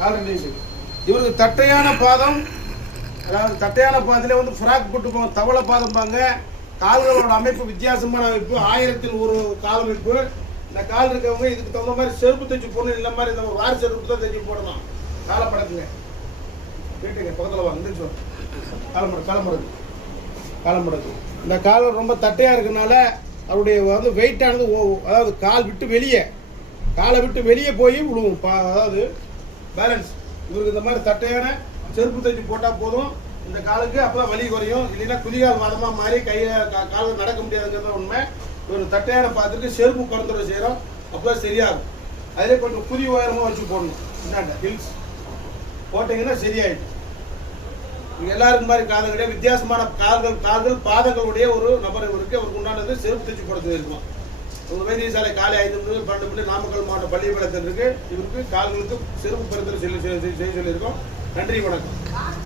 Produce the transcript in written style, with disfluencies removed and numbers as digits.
கால் நீட்டு. இவருக்கு தட்டையான பாதம், அதாவது தட்டையான பாதத்திலே வந்து ஃப்ராக் போட்டு போவாங்க, தவளை பாதம்பாங்க. கால்களோட அமைப்பு வித்தியாசமான அமைப்பு, 1000ல் ஒரு கால் அமைப்பு. இந்த கால் இருக்கவங்க இதுக்கு தகுந்த மாதிரி செருப்பு தைச்சு போடணும். இல்லை மாதிரி இந்த வாரி செருப்பு தான் தைச்சு போடணும். காலை படக்குங்க, கேட்டுங்க, பக்கத்தில் வாங்க. காலம்படக்கு இந்த கால் ரொம்ப தட்டையாக இருக்கனால அவருடைய வந்து வெயிட்டானது அதாவது கால் விட்டு வெளியே, காலை விட்டு வெளியே போய் விழுவும். அதாவது பேலன்ஸ். இவருக்கு இந்த மாதிரி தட்டையான செருப்பு தைச்சு போட்டால் போதும் இந்த காலுக்கு, அப்போதான் வலி குறையும். இல்லைன்னா குதிகால் வாதமாக மாறி காலில் நடக்க முடியாதுங்கிறத உண்மை. ஒரு தட்டையான பார்த்துட்டு செருப்பு குறைந்துட செய்கிறோம், அப்போதான் சரியாகும். அதிலே கொஞ்சம் புதிய உயரமாக வச்சு போடணும். என்னண்ட ஹில்ஸ் போட்டிங்கன்னா சரியாயிடும். எல்லாருக்கும் மாதிரி காதல் கிடையாது, வித்தியாசமான கால்கள் பாதங்களுடைய ஒரு நபர் இருக்கு. அவருக்கு உண்டானது செருப்பு தைச்சு போடுறது இருக்குமா. உங்கள் வைத்தியசாலை காலை 5 முதல் 12 மணி நாமக்கல் மாவட்ட பள்ளிப்பாளையத்தில் இருக்கு. இவருக்கு கால்களுக்கு செருப்பு பரிந்துரை செய்ய சொல்லியிருக்கோம். நன்றி, வணக்கம்.